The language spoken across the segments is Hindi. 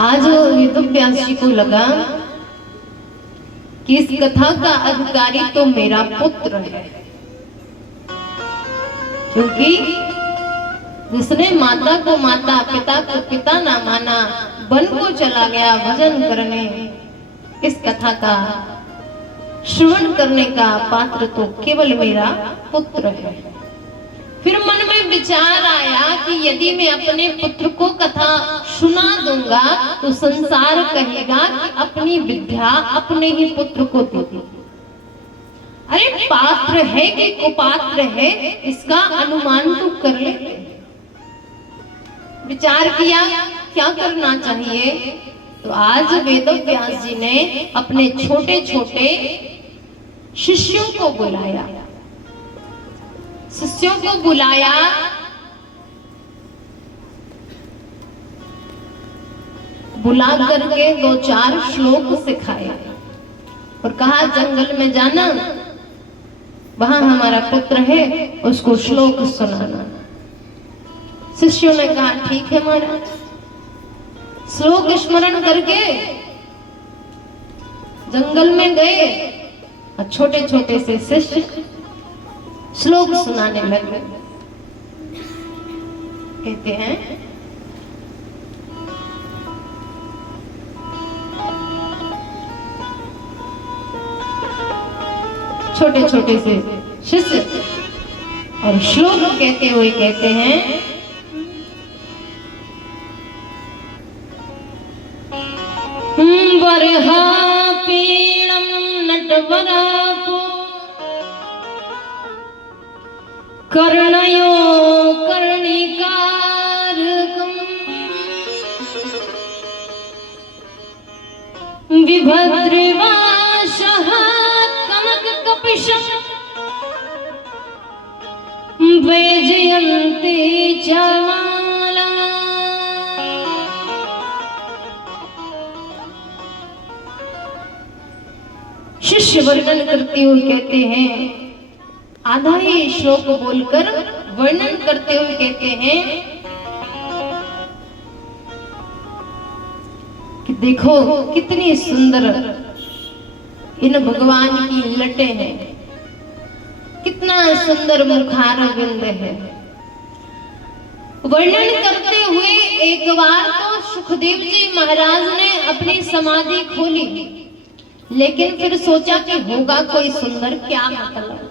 आज वेदव्यास जी को लगा कि इस कथा का अधिकारी तो मेरा पुत्र है, क्योंकि जिसने माता को माता, पिता को पिता ना माना, वन को चला गया भजन करने, इस कथा का श्रवण करने का पात्र तो केवल मेरा पुत्र है। फिर मन में विचार आया कि यदि मैं अपने पुत्र को कथा सुना दूंगा तो संसार कहेगा कि अपनी विद्या अपने ही पुत्र को दे दी। अरे पात्र है कि कुपात्र है, इसका अनुमान तो कर लेते। विचार किया क्या करना चाहिए, तो आज वेदव्यास जी ने अपने छोटे छोटे शिष्यों को बुलाया। शिष्यों को बुलाया, बुला करके 2-4 श्लोक सिखाए और कहा जंगल में जाना, वहां हमारा पुत्र है, उसको श्लोक सुनाना। शिष्यों ने कहा ठीक है महाराज। श्लोक स्मरण करके जंगल में गए और छोटे छोटे से शिष्य श्लोक सुनाने लगे। कहते हैं छोटे छोटे से शिष्य और श्लोक कहते हुए कहते हैं वरहा पीड़म नटवरा कर्णयो कर्णिकारकम् विभद्रवासः कनककपिशम् वैजयन्ती च माला। शिष्य वर्णन करते हुए कहते हैं, आधा ही श्लोक बोलकर वर्णन करते हुए कहते हैं कि देखो कितनी सुंदर इन भगवान की लटें हैं, कितना सुंदर मुखारविंद है। वर्णन करते हुए एक बार तो सुखदेव जी महाराज ने अपनी समाधि खोली, लेकिन फिर सोचा कि होगा कोई सुंदर, क्या मतलब।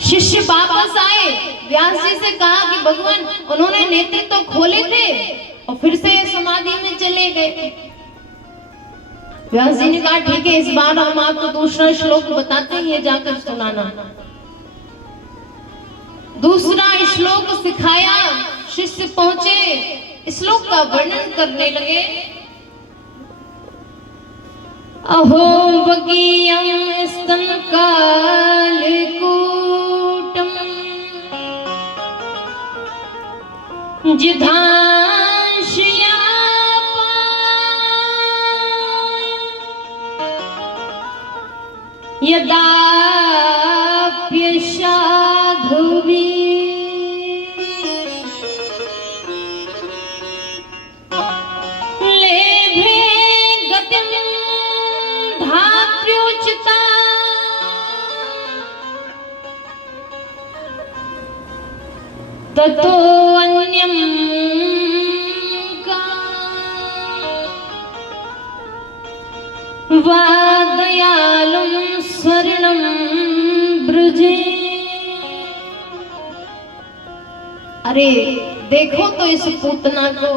शिष्य वापस आए, व्यास जी से कहा कि भगवान, उन्होंने नेत्र तो खोले थे और फिर से समाधि में चले गए। व्यास जी ने कहा ठीक है, इस बार हम आपको दूसरा श्लोक बताते हैं, ये जाकर सुनाना। दूसरा श्लोक सिखाया, शिष्य पहुंचे, श्लोक का वर्णन करने लगे। अहो बगीयं स्तन कालकूटम् जिधांशया यदाप्यसाधुभिः ततो अन्यं वा दयालुं शरणं ब्रजे। अरे देखो तो इस पूतना को,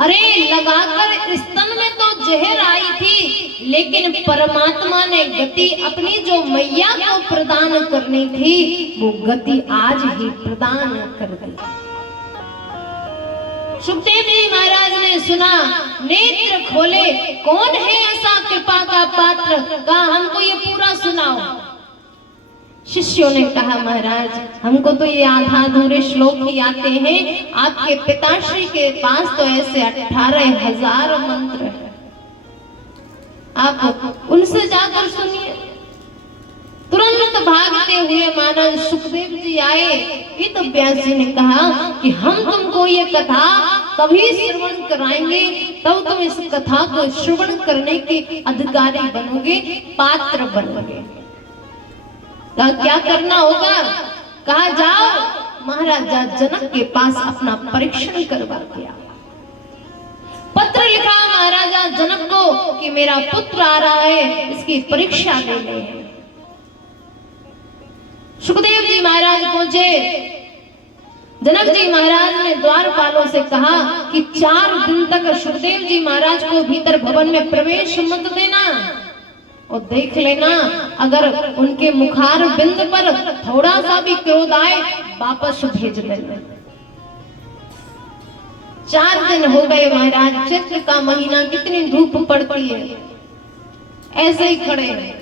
अरे लगाकर स्तन में तो जहर आई थी, लेकिन परमात्मा ने गति अपनी जो मैया को प्रदान करनी थी, वो गति आज ही प्रदान कर दी। सुखदेव जी महाराज ने सुना, नेत्र खोले, कौन है ऐसा कृपा का पात्र, कहा हमको ये पूरा सुनाओ। शिष्यों ने कहा महाराज, हमको तो ये आधा अधूरे श्लोक ही आते हैं, आपके पिताश्री के पास तो ऐसे 18,000 मंत्र है, आप उनसे जाकर सुनिए। तुरंत भागते हुए महाराज सुखदेव जी आए। तो व्यास जी ने कहा कि हम तुमको ये कथा तभी श्रवण कराएंगे, तब तुम इस कथा को श्रवण करने के अधिकारी बनोगे, पात्र बनोगे। कहा क्या करना होगा? कहा जाओ महाराजा जनक के पास अपना परीक्षण करवा दिया। पत्र लिखा महाराजा जनक को कि मेरा पुत्र आ रहा है, इसकी परीक्षा ले ले। सुखदेव जी महाराज पहुंचे। जनक जी महाराज ने द्वारपालों से कहा कि 4 दिन तक सुखदेव जी महाराज को भीतर भवन में प्रवेश मत देना और देख लेना, अगर उनके मुखार बिंद पर थोड़ा सा भी क्रोध आए वापस भेज देना। 4 दिन हो गए महाराज, चैत्र का महीना, कितनी धूप पड़ती है, ऐसे ही खड़े हैं।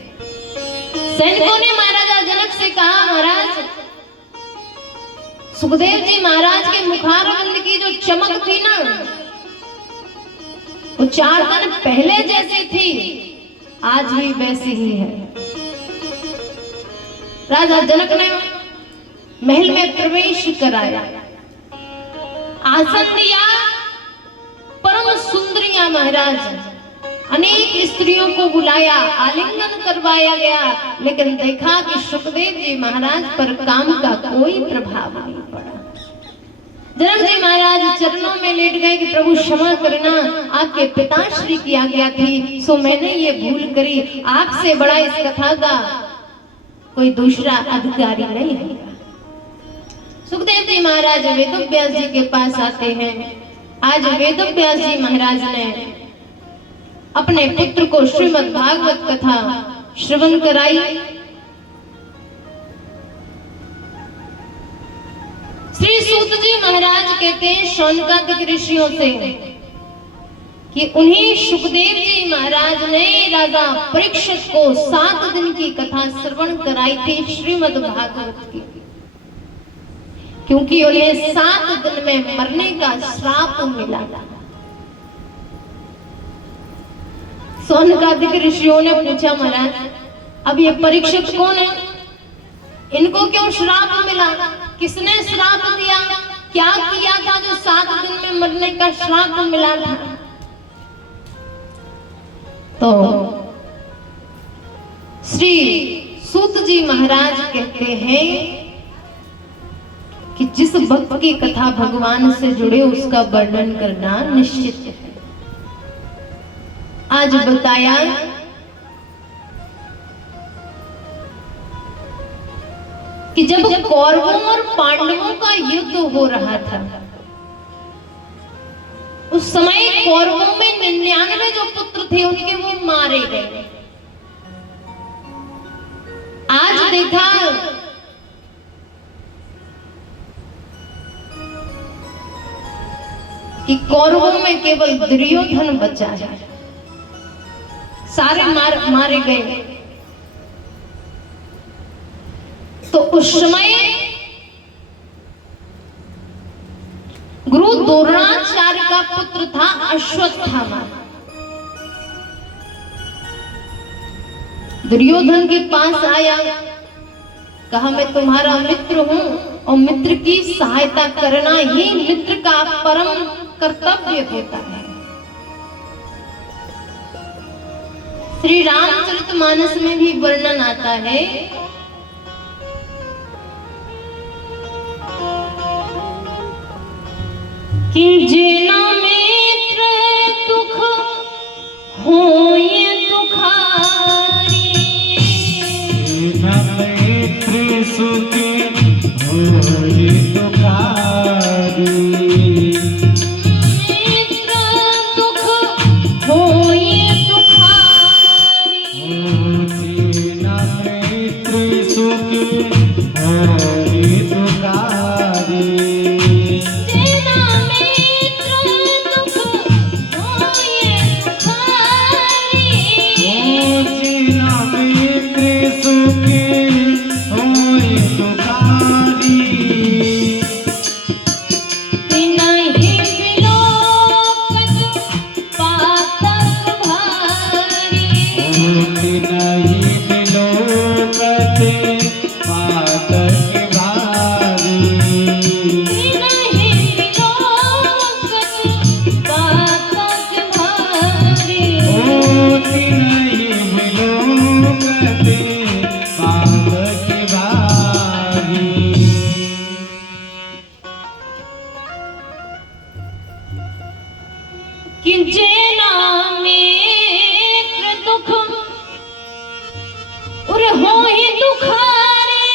सैनिकों ने महाराजा जनक से कहा महाराज सुखदेव जी महाराज के मुखारबिंद की जो चमक थी ना, वो 4 दिन पहले जैसी थी, आज भी वैसी ही है। राजा जनक ने महल में प्रवेश कराया, आसन दिया। परम सुंदरियां महाराज, अनेक स्त्रियों को बुलाया, आलिंगन करवाया गया, लेकिन देखा कि सुखदेव जी महाराज पर काम का कोई प्रभाव नहीं पड़ा। जनक जी महाराज चरणों में लेट गए कि प्रभु क्षमा करना, आपके पिताश्री की आज्ञा थी, सो मैंने ये भूल करी। आपसे बड़ा इस कथा का कोई दूसरा अधिकारी नहीं है। सुखदेव जी महाराज वेदव्यास जी के पास आते हैं। आज वेदव्यास जी महाराज ने अपने पुत्र को श्रीमद् भागवत कथा श्रवण कराई। श्री सूत जी महाराज कहते हैं शौनकादिक ऋषियों से कि उन्हीं सुखदेव जी महाराज ने राजा परीक्षित को 7 दिन की कथा श्रवण कराई थी श्रीमद् भागवत की, क्योंकि उन्हें 7 दिन में मरने का श्राप मिला था। शौनकादिक ऋषियों ने पूछा महाराज अब ये परीक्षित कौन है, इनको क्यों श्राप मिला, किसने श्राप दिया, क्या किया था जो 7 दिन में मरने का श्राप मिला था? तो श्री सूत जी महाराज कहते हैं कि जिस भक्त की कथा भगवान से जुड़े उसका वर्णन करना निश्चित है। आज बताया कि जब कौरवों और पांडवों का युद्ध हो रहा था, उस समय कौरवों में 99 जो पुत्र थे उनके वो मारे गए। आज देखा कि कौरवों में केवल दुर्योधन बचा है, सारे मारे गए। तो उस समय गुरु द्रोणाचार्य का पुत्र था अश्वत्थामा। दुर्योधन के पास आया, कहा मैं तुम्हारा मित्र हूं और मित्र की सहायता करना ही मित्र का परम कर्तव्य होता है। श्री रामचरितमानस में भी वर्णन आता है कि जेना मित्र दुख होए दुखारी, जेना मित्र सुखी होए दुखारी, मित्र दुख होए दुखारी, जेना मित्र सुखी होए दुखारी, जेना मित्र दुख होए दुखारी, कि जेना में दुख और हो ही दुखारी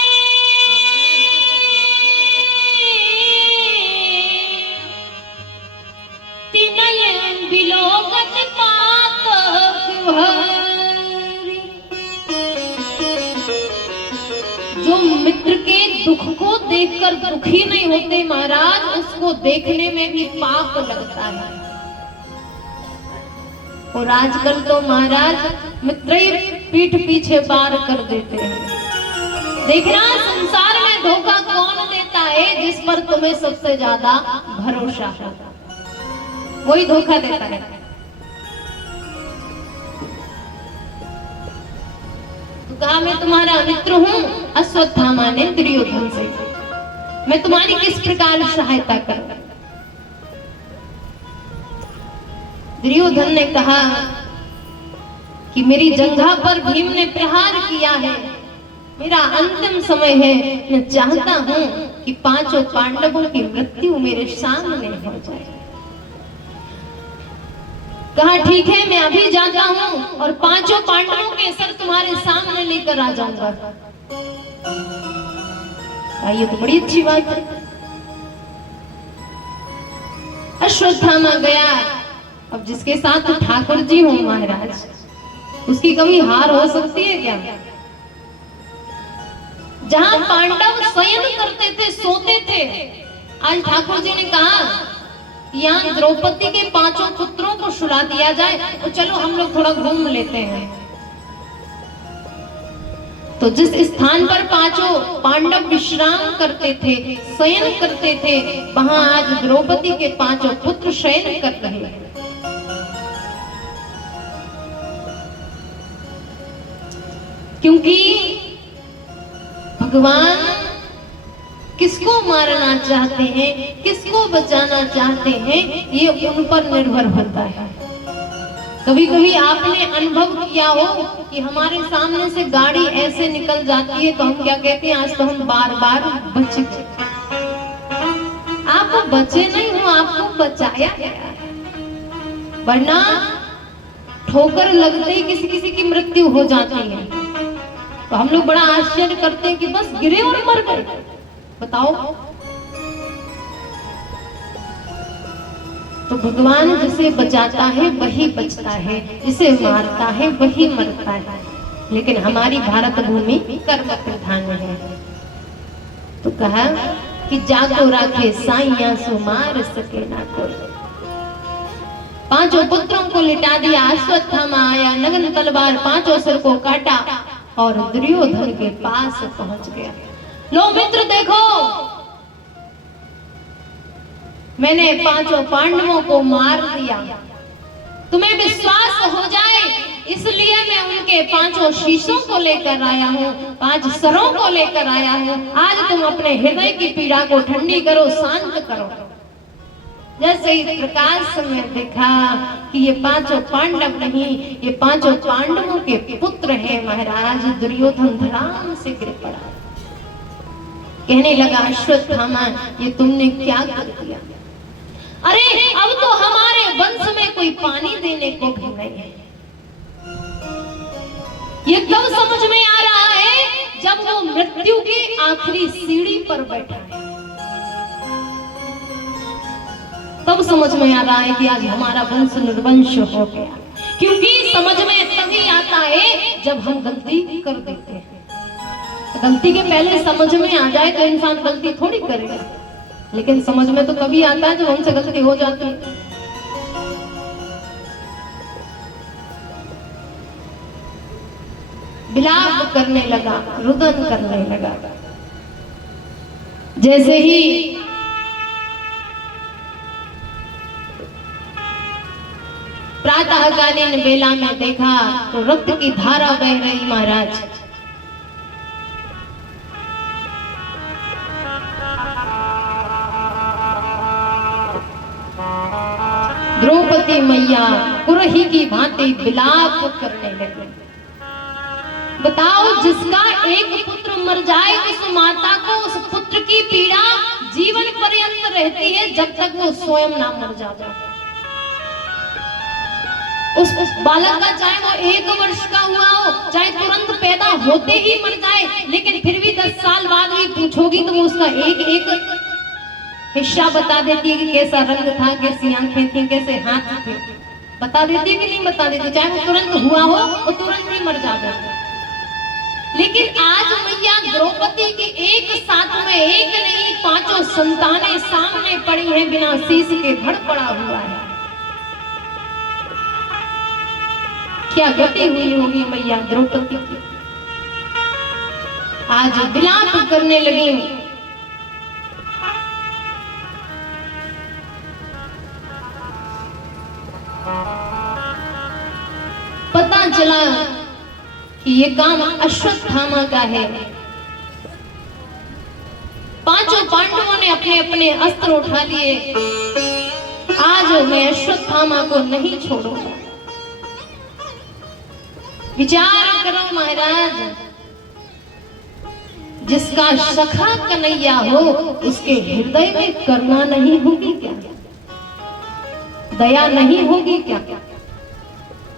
तिनयन बिलोकत पातक भरी। जो मित्र के दुख को देखकर दुखी नहीं होते महाराज, उसको देखने में भी पाप लगता है। और आजकल तो महाराज मित्र ही पीठ पीछे पार कर देते हैं। देखना संसार में धोखा कौन देता है? जिस पर तुम्हें सबसे ज्यादा भरोसा है, वही धोखा देता है। तो कहा मैं तुम्हारा मित्र हूं, अश्वत्थामा ने दुर्योधन से, मैं तुम्हारी किस प्रकार सहायता करूं? दुर्योधन ने कहा कि मेरी जंघा पर भीम ने प्रहार किया है, मेरा अंतिम समय है, मैं चाहता हूं कि पांचों पांडवों की मृत्यु मेरे सामने हो जाए। कहा ठीक है, मैं अभी जाता हूं और पांचों पांडवों के सर तुम्हारे सामने लेकर आ जाऊंगा। ये तो बड़ी अच्छी बात है। अश्वत्थामा गया। अब जिसके साथ ठाकुर जी हो महाराज, उसकी कभी हार हो सकती है क्या? जहां पांडव शयन करते थे, सोते थे, आज ठाकुर जी ने कहा यहाँ द्रौपदी के पांचों पुत्रों को सुला दिया जाए, तो चलो हम लोग थोड़ा घूम लेते हैं। तो जिस स्थान पर पांचों पांडव विश्राम करते थे, शयन करते थे, वहां आज द्रौपदी के पांचों पुत्र शयन कर रहे हैं। क्योंकि भगवान किसको मारना चाहते हैं, किसको बचाना चाहते हैं, ये उन पर निर्भर होता है। कभी कभी आपने अनुभव किया हो कि हमारे सामने से गाड़ी ऐसे निकल जाती है तो हम क्या कहते हैं, आज तो हम बार बार बच गए। आप बचे नहीं हो, आपको बचाया गया, वरना ठोकर लगते ही किसी किसी की मृत्यु हो जाती है। तो हम लोग बड़ा आश्चर्य करते हैं कि बस गिरे और मर गए। बताओ, तो भगवान जिसे बचाता है वही बचता है, जिसे मारता है वही मरता है। लेकिन हमारी भारत भूमि कर्म प्रधान है। तो कहा कि जाको राखे साइया सो मार सके ना कोई। पांचों पुत्रों को लिटा दिया। अश्वत्थामा आया, नगन तलवार पांचों सिर को काटा और दुर्योधन के पास पहुंच गया। लो मित्र देखो, मैंने पांचों पांडवों को मार दिया। तुम्हें विश्वास हो जाए इसलिए मैं उनके पांचों शीशों को लेकर आया हूँ, 5 सरों को लेकर आया हूँ। आज तुम अपने हृदय की पीड़ा को ठंडी करो, शांत करो। जैसे इस प्रकाश में देखा कि ये पांचों पांडव नहीं, ये पांचों पांडवों के पुत्र हैं महाराज। दुर्योधन धड़ाम से गिर पड़ा, कहने लगा अश्वत्थामा ये तुमने क्या कर दिया? अरे अब तो हमारे वंश में कोई पानी देने को भी नहीं है। ये कब समझ में आ रहा है? जब वो मृत्यु की आखिरी सीढ़ी पर बैठा है, तब समझ में आ रहा है कि आज हमारा वंश निर्वंश हो गया। क्योंकि समझ में तभी आता है जब हम गलती कर देते हैं। गलती के पहले समझ में आ जाए तो इंसान गलती थोड़ी करेगा, लेकिन समझ में तो कभी आता है जब हमसे गलती हो जाती है। विलाप करने लगा, रुदन करने लगा। जैसे ही प्रातःकालीन बेला में देखा तो रक्त की धारा बह रही महाराज। द्रौपदी मैया कुरही की भांति विलाप करने लगी। बताओ, जिसका एक पुत्र मर जाए उस माता को उस पुत्र की पीड़ा जीवन पर्यंत रहती है, जब तक वो स्वयं ना मर जाता। उस बालक का चाहे वो 1 वर्ष का हुआ हो, चाहे तुरंत पैदा होते ही मर जाए, लेकिन फिर भी 10 साल बाद भी पूछोगी तो वो उसका एक एक हिस्सा बता देती है कि कैसा रंग था, कैसी आंखें थी, कैसे हाथ थे, बता देती है कि नहीं बता देती। चाहे वो तुरंत हुआ हो वो तुरंत ही मर जाता है। लेकिन आज मैया द्रौपदी की एक साथ में एक नहीं 5 संतानें सामने पड़ी हैं, बिना शीश के धड़ पड़ा हुआ है। क्या गति हुई होगी मैया द्रौपदी की। आज विलाप करने लगी। पता चला कि ये काम अश्वत्थामा का है। 5 पांडवों ने अपने अपने अस्त्र उठा लिए। आज मैं अश्वत्थामा को नहीं छोड़ूंगा। विचार करो महाराज, जिसका सखा कन्हैया हो उसके हृदय में करुणा नहीं होगी क्या? दया नहीं होगी क्या?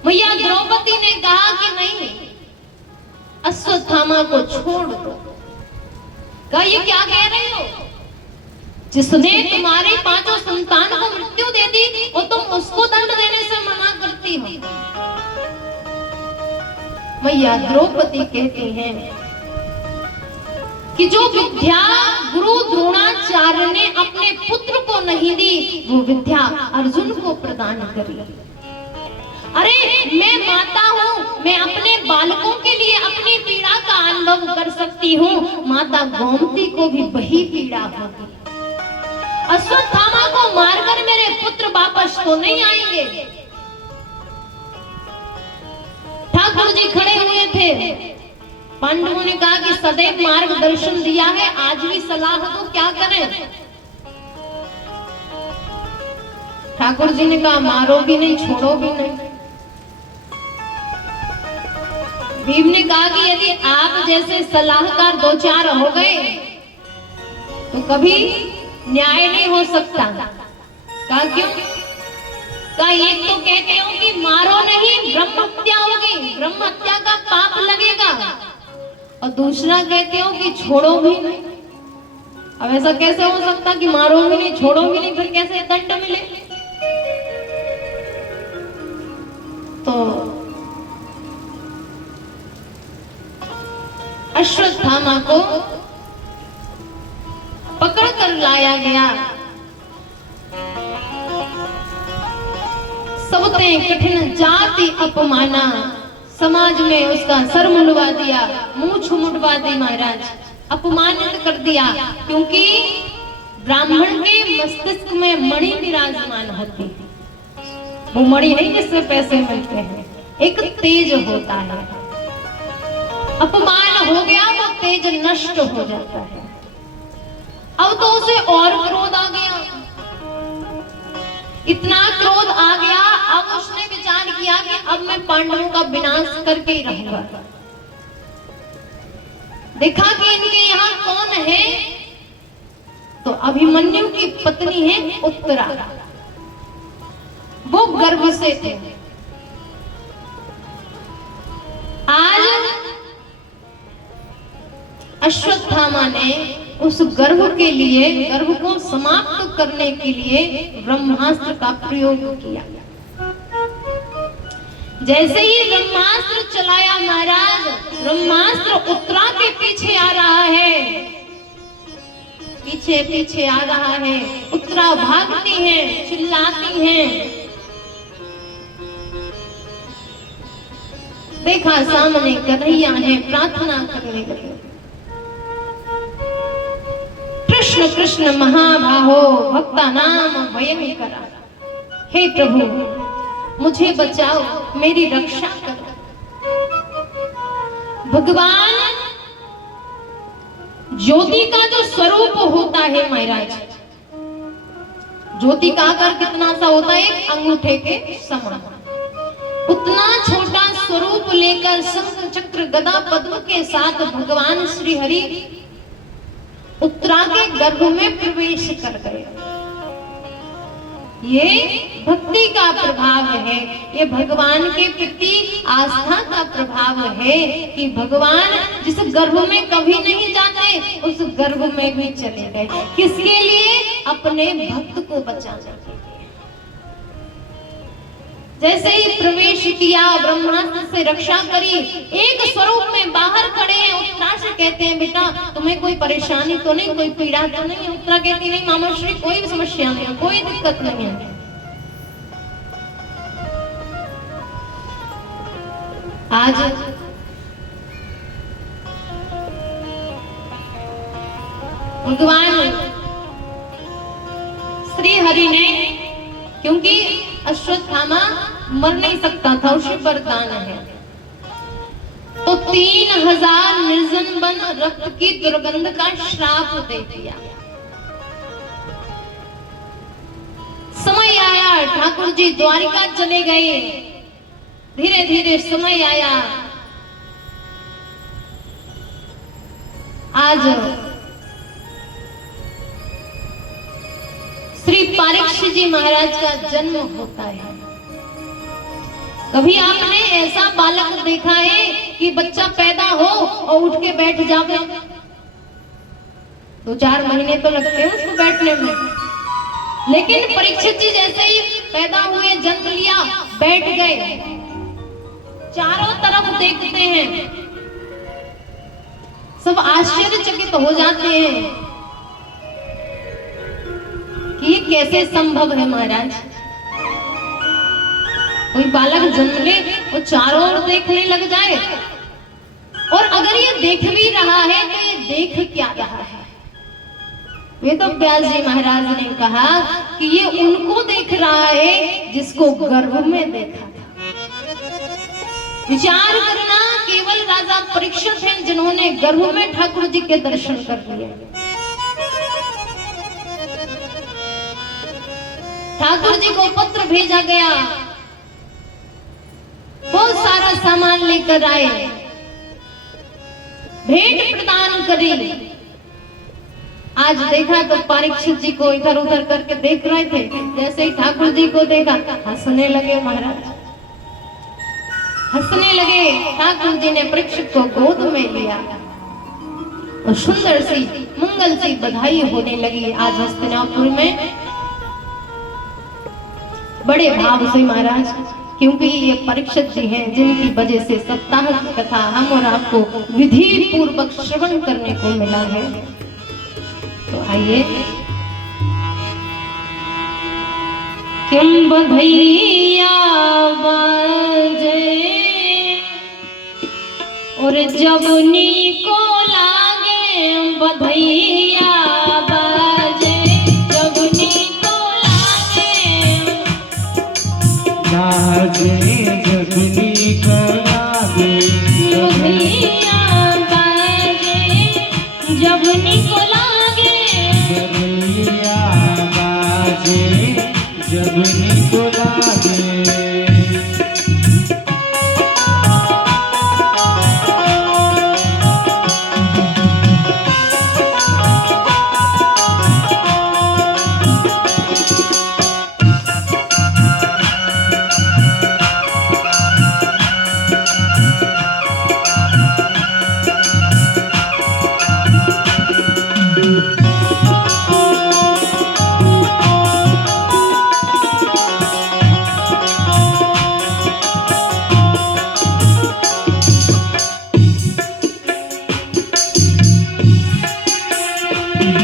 मैया द्रौपदी ने कहा कि नहीं, अश्वत्थामा को छोड़ दो। कहा ये क्या कह रही हो? जिसने तुम्हारे 5 संतान को मृत्यु दे दी और तुम उसको दंड देने से मना करती हो। मैया द्रौपदी कहती हैं कि जो विद्या गुरु द्रोणाचार्य ने अपने पुत्र को नहीं दी, वो विद्या अर्जुन को प्रदान करी। अरे मैं माता हूँ, मैं अपने बालकों के लिए अपनी पीड़ा का अनुभव कर सकती हूँ, माता गोमती को भी वही पीड़ा होगी। अश्वत्थामा को मारकर मेरे पुत्र वापस तो नहीं आएंगे। ठाकुर जी खड़े हुए थे। पांडवों ने कहा कि सदैव मार्गदर्शन दिया है, आज भी सलाह दो क्या करें। ठाकुर जी ने कहा मारो भी नहीं, छोड़ो भी नहीं। भीम ने कहा कि यदि आप जैसे सलाहकार 2-4 हो गए तो कभी न्याय नहीं हो सकता। कहा क्यों? कहा एक तो कहते हो कि मारो नहीं, ब्रह्म हत्या होगी, ब्रह्म हत्या का पाप लगेगा, और दूसरा कहते हो कि छोड़ो भी नहीं। अब ऐसा कैसे हो सकता कि मारो भी नहीं, छोड़ो भी नहीं, फिर कैसे दंड मिले? तो अश्वत्थामा को पकड़ कर लाया गया। सबते कठिन जाति अपमाना, समाज में उसका सर मुंडवा दिया, मूंछ मुंडवा दी महाराज, अपमानित कर दिया। क्योंकि ब्राह्मण के मस्तिष्क में मणि विराजमान होती है। वो मणि नहीं जिससे पैसे मिलते हैं, एक तेज होता है। अपमान हो गया वो तेज नष्ट हो जाता है। अब तो उसे और क्रोध आ गया, इतना क्रोध आ गया। अब उसने विचार किया कि अब मैं पांडवों का विनाश करके ही रहूंगा। देखा कि इनके यहाँ कौन है, तो अभिमन्यु की पत्नी है उत्तरा, वो गर्भ से थे। आज अश्वत्थामा ने उस गर्भ के लिए, गर्भ को समाप्त करने के लिए ब्रह्मास्त्र का प्रयोग किया। जैसे ही ब्रह्मास्त्र चलाया महाराज, ब्रह्मास्त्र उत्तरा के पीछे आ रहा है, पीछे पीछे आ रहा है। उत्तरा भागती है, चिल्लाती है। देखा सामने कन्हैया है, प्रार्थना करने लगे, कृष्ण कृष्ण महाबाहो भक्ता नाम भयंकरा, हे प्रभु मुझे बचाओ, मेरी रक्षा करो। भगवान ज्योति का जो स्वरूप होता है महाराज, ज्योति का आकार कितना सा होता है? एक अंगूठे के समान। उतना छोटा स्वरूप लेकर शंख चक्र गदा पद्म के साथ भगवान श्री हरि उत्तरा के गर्भ में प्रवेश कर गए। ये भक्ति का प्रभाव है, ये भगवान के प्रति आस्था का प्रभाव है कि भगवान जिस गर्भ में कभी नहीं जाते उस गर्भ में भी चले गए। किसके लिए? अपने भक्त को बचाने के लिए। जैसे ही प्रवेश किया, ब्रह्मास्त्र से रक्षा करी, एक स्वरूप में बाहर खड़े हैं। उत्तरा से कहते हैं बेटा तुम्हें कोई परेशानी तो नहीं, कोई पीड़ा तो नहीं? उत्तरा कहती नहीं मामाश्री कोई भी समस्या नहीं है, कोई दिक्कत नहीं है। आज भगवान श्री हरि ने, क्योंकि अश्वत्थामा मर नहीं सकता था, उसी वरदान है, तो 3000 निर्जन वन रक्त की दुर्गंध का श्राप दे दिया। समय आया, ठाकुर जी द्वारिका चले गए। धीरे धीरे समय आया, आज श्री परीक्षित जी महाराज का जन्म होता है। कभी आपने ऐसा बालक देखा है कि बच्चा पैदा हो और उठ के बैठ जावे? 2-4 महीने तो लगते हैं उसको बैठने में, लेकिन परीक्षित जी जैसे ही पैदा हुए, जन्म लिया, बैठ गए। चारों तरफ देखते हैं, सब आश्चर्यचकित हो जाते हैं कि ये कैसे संभव है महाराज? कोई बालक जन्म ले वो चारों ओर देखने लग जाए, और अगर ये देख भी रहा है तो ये देख क्या रहा है? वे तो व्यास जी महाराज ने कहा कि ये उनको देख रहा है जिसको गर्भ में देखा था। विचार करना, केवल राजा परीक्षित हैं जिन्होंने गर्भ में ठाकुर जी के दर्शन कर लिए। ठाकुर जी को पत्र भेजा गया, बहुत सारा सामान लेकर आए, भेंट प्रदान करी। आज देखा तो परीक्षित जी को इधर उधर करके देख रहे थे, जैसे ही ठाकुर जी को देखा हंसने लगे महाराज, हंसने लगे। ठाकुर जी ने परीक्षित को गोद में लिया और सुंदर सी मंगल सी बधाई होने लगी। आज हस्तिनापुर में बड़े भाव से महाराज, क्योंकि ये परीक्षित जी हैं जिनकी वजह से सप्ताह की कथा हम और आपको विधि पूर्वक श्रवण करने को मिला है। तो आइए, क्यों बधैया बाजे और जवनी को लागे, बधैया बाजे जवनी को लागे, बाजे जवनी को लागे, बधैया बाजे जवनी को लागे, बधैया बाजे जवनी को लागे।